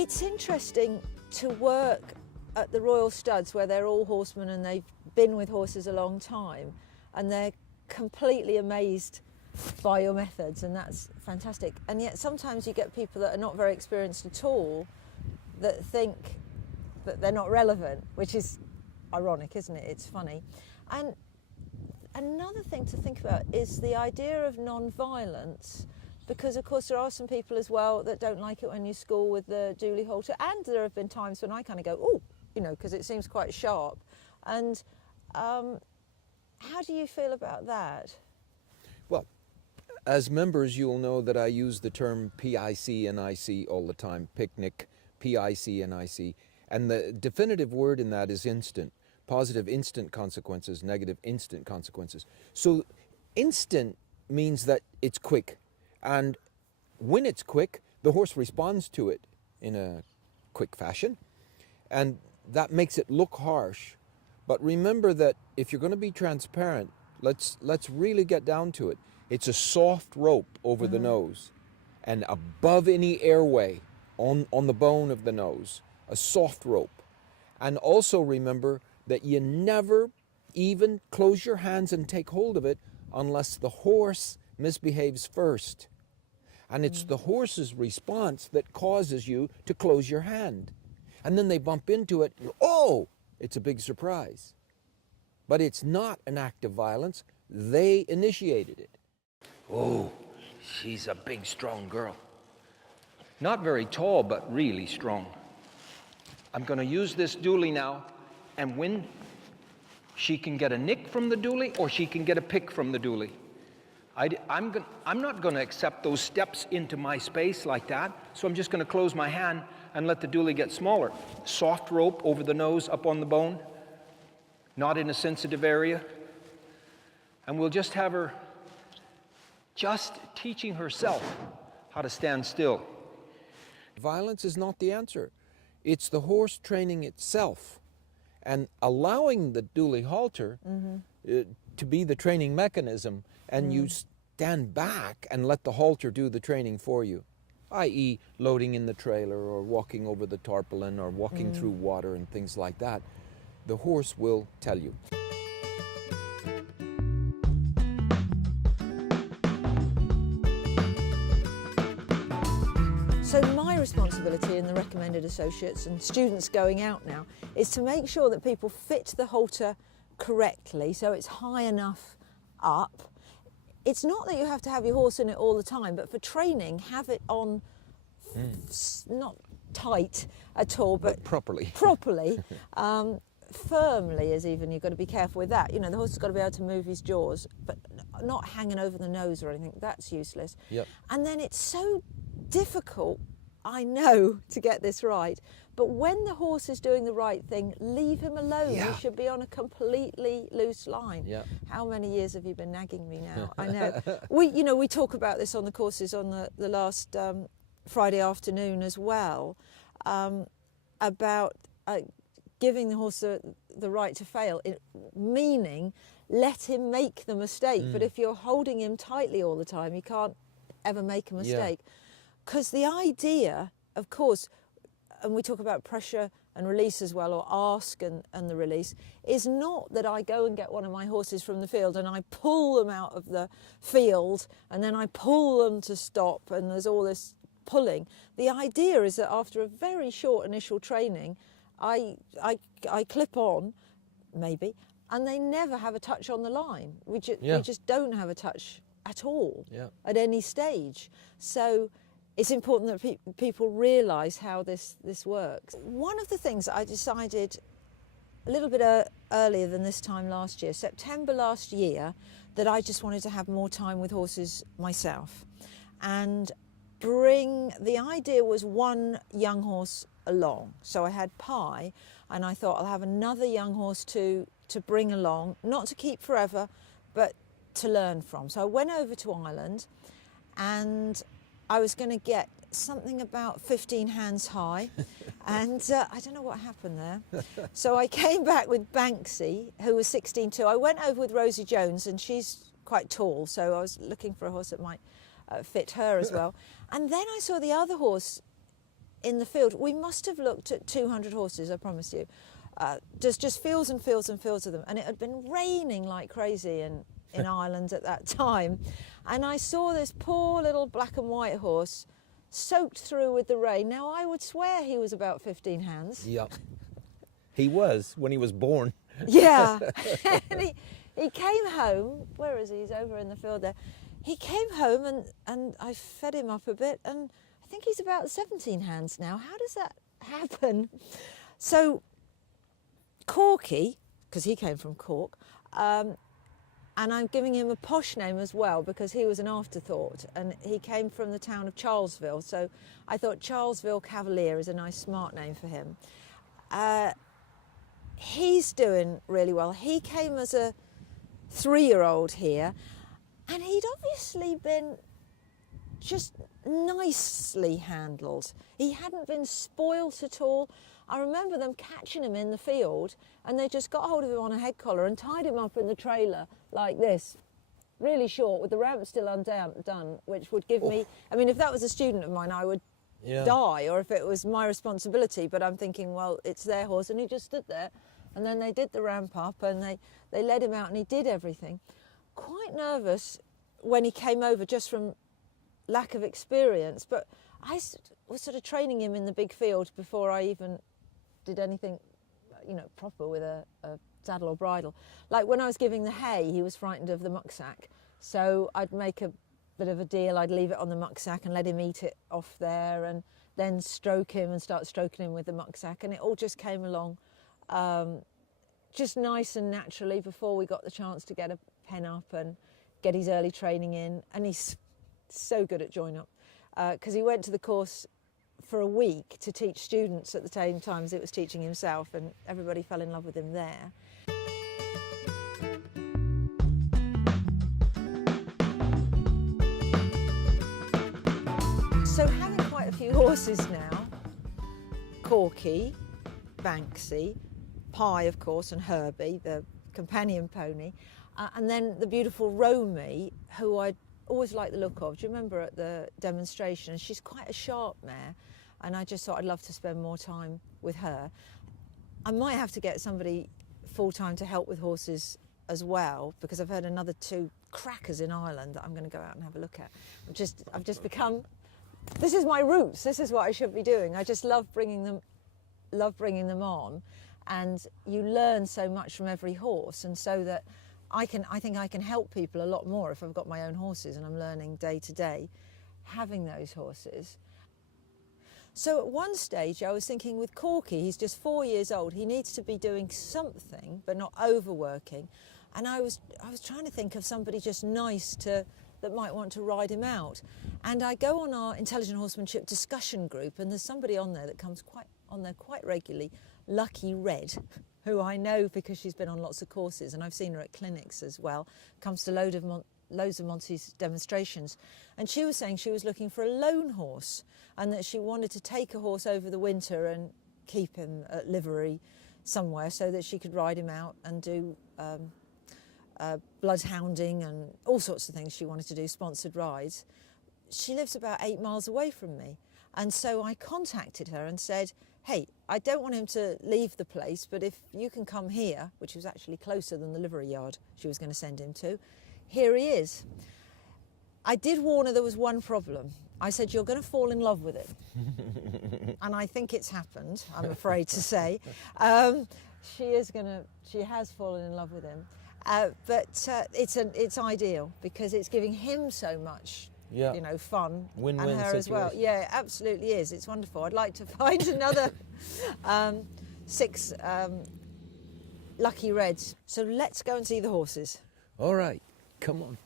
It's interesting to work at the Royal Studs where they're all horsemen and they've been with horses a long time and they're completely amazed by your methods, and that's fantastic. And yet sometimes you get people that are not very experienced at all that think that they're not relevant, which is ironic, isn't it? It's funny. And another thing to think about is the idea of non-violence, because of course there are some people as well that don't like it when you school with the dually halter, and there have been times when I kind of go, oh, you know, because it seems quite sharp. And how do you feel about that? Well, as members, you'll know that I use the term PIC and IC all the time, picnic, PIC and IC. And the definitive word in that is instant. Positive instant consequences, negative instant consequences. So instant means that it's quick. And when it's quick, the horse responds to it in a quick fashion. And that makes it look harsh. But remember that if you're going to be transparent, let's really get down to it. It's a soft rope over the nose, and above any airway on the bone of the nose, a soft rope. And also remember that you never even close your hands and take hold of it unless the horse misbehaves first. And it's the horse's response that causes you to close your hand. And then they bump into it, and oh, it's a big surprise. But it's not an act of violence. They initiated it. Oh, she's a big, strong girl. Not very tall, but really strong. I'm going to use this dually now, and when she can get a nick from the dually or she can get a pick from the dually. I'm not going to accept those steps into my space like that, so I'm just going to close my hand and let the dually get smaller. Soft rope over the nose, up on the bone, not in a sensitive area. And we'll just have her just teaching herself how to stand still. Violence is not the answer. It's the horse training itself and allowing the dually halter to be the training mechanism, and you stand back and let the halter do the training for you, i.e. loading in the trailer or walking over the tarpaulin or walking through water and things like that. The horse will tell you. So my responsibility in the recommended associates and students going out now is to make sure that people fit the halter correctly, so it's high enough up. It's not that you have to have your horse in it all the time, but for training, have it on not tight at all, but properly. Properly. Firmly is even, you've got to be careful with that. You know, the horse has got to be able to move his jaws, but not hanging over the nose or anything. That's useless. Yep. And then it's so difficult, I know, to get this right, but when the horse is doing the right thing, leave him alone. Yeah. He should be on a completely loose line. Yeah. How many years have you been nagging me now? I know. We talk about this on the courses on the last Friday afternoon as well, about giving the horse the right to fail, meaning let him make the mistake. But if you're holding him tightly all the time, he can't ever make a mistake. Because the idea, of course, and we talk about pressure and release as well, or ask and the release, is not that I go and get one of my horses from the field and I pull them out of the field and then I pull them to stop and there's all this pulling. The idea is that after a very short initial training, I clip on, maybe, and they never have a touch on the line. We just don't have a touch at all at any stage. So it's important that people realise how this works. One of the things I decided a little bit earlier than this time last year, September last year, that I just wanted to have more time with horses myself. And the idea was one young horse along. So I had Pi, and I thought I'll have another young horse to bring along, not to keep forever, but to learn from. So I went over to Ireland, and I was going to get something about 15 hands high, and I don't know what happened there. So I came back with Banksy, who was 16 too. I went over with Rosie Jones, and she's quite tall, so I was looking for a horse that might fit her as well. And then I saw the other horse in the field. We must have looked at 200 horses, I promise you. Just fields and fields and fields of them. And it had been raining like crazy in Ireland at that time. And I saw this poor little black and white horse soaked through with the rain. Now, I would swear he was about 15 hands. Yep. He was when he was born. Yeah. And he came home. Where is he? He's over in the field there. He came home and I fed him up a bit, and I think he's about 17 hands now. How does that happen? So Corky, because he came from Cork, and I'm giving him a posh name as well because he was an afterthought, and he came from the town of Charlesville. So I thought Charlesville Cavalier is a nice smart name for him. He's doing really well. He came as a 3-year-old here, and he'd obviously been just nicely handled. He hadn't been spoilt at all. I remember them catching him in the field, and they just got hold of him on a head collar and tied him up in the trailer like this, really short, with the ramp still undone, which would give me, I mean, if that was a student of mine, I would die, or if it was my responsibility, but I'm thinking, well, it's their horse, and he just stood there, and then they did the ramp up, and they led him out, and he did everything. Quite nervous when he came over, just from lack of experience, but I was sort of training him in the big field before I even did anything, you know, proper with a saddle or bridle. Like when I was giving the hay, he was frightened of the mucksack, so I'd make a bit of a deal. I'd leave it on the mucksack and let him eat it off there, and then stroke him and start stroking him with the mucksack, and it all just came along just nice and naturally before we got the chance to get a pen up and get his early training in. And he's so good at join up because he went to the course for a week to teach students at the same time as it was teaching himself, and everybody fell in love with him there. So having quite a few horses now, Corky, Banksy, Pie of course, and Herbie, the companion pony, and then the beautiful Romy, who I always liked the look of. Do you remember at the demonstration? She's quite a sharp mare, and I just thought I'd love to spend more time with her. I might have to get somebody full-time to help with horses as well, because I've heard another 2 crackers in Ireland that I'm going to go out and have a look at. I've just become, this is my roots, this is what I should be doing. I just love bringing them on, and you learn so much from every horse, and so that I think I can help people a lot more if I've got my own horses and I'm learning day to day having those horses. So at one stage I was thinking with Corky, he's just 4 years old, he needs to be doing something but not overworking, and I was trying to think of somebody just nice that might want to ride him out. And I go on our intelligent horsemanship discussion group, and there's somebody on there that comes quite regularly, Lucky Red, who I know because she's been on lots of courses, and I've seen her at clinics as well, comes to loads of Monty's demonstrations. And she was saying she was looking for a lone horse, and that she wanted to take a horse over the winter and keep him at livery somewhere so that she could ride him out and do bloodhounding and all sorts of things she wanted to do, sponsored rides. She lives about 8 miles away from me, and so I contacted her and said, hey, I don't want him to leave the place, but if you can come here, which was actually closer than the livery yard she was going to send him to, here he is. I did warn her there was one problem. I said, you're going to fall in love with it. And I think it's happened, I'm afraid to say. She has fallen in love with him. But it's ideal because it's giving him so much, you know, fun, win-win and her as well. Yeah, it absolutely is. It's wonderful. I'd like to find another 6 Lucky Reds. So let's go and see the horses. All right, come on.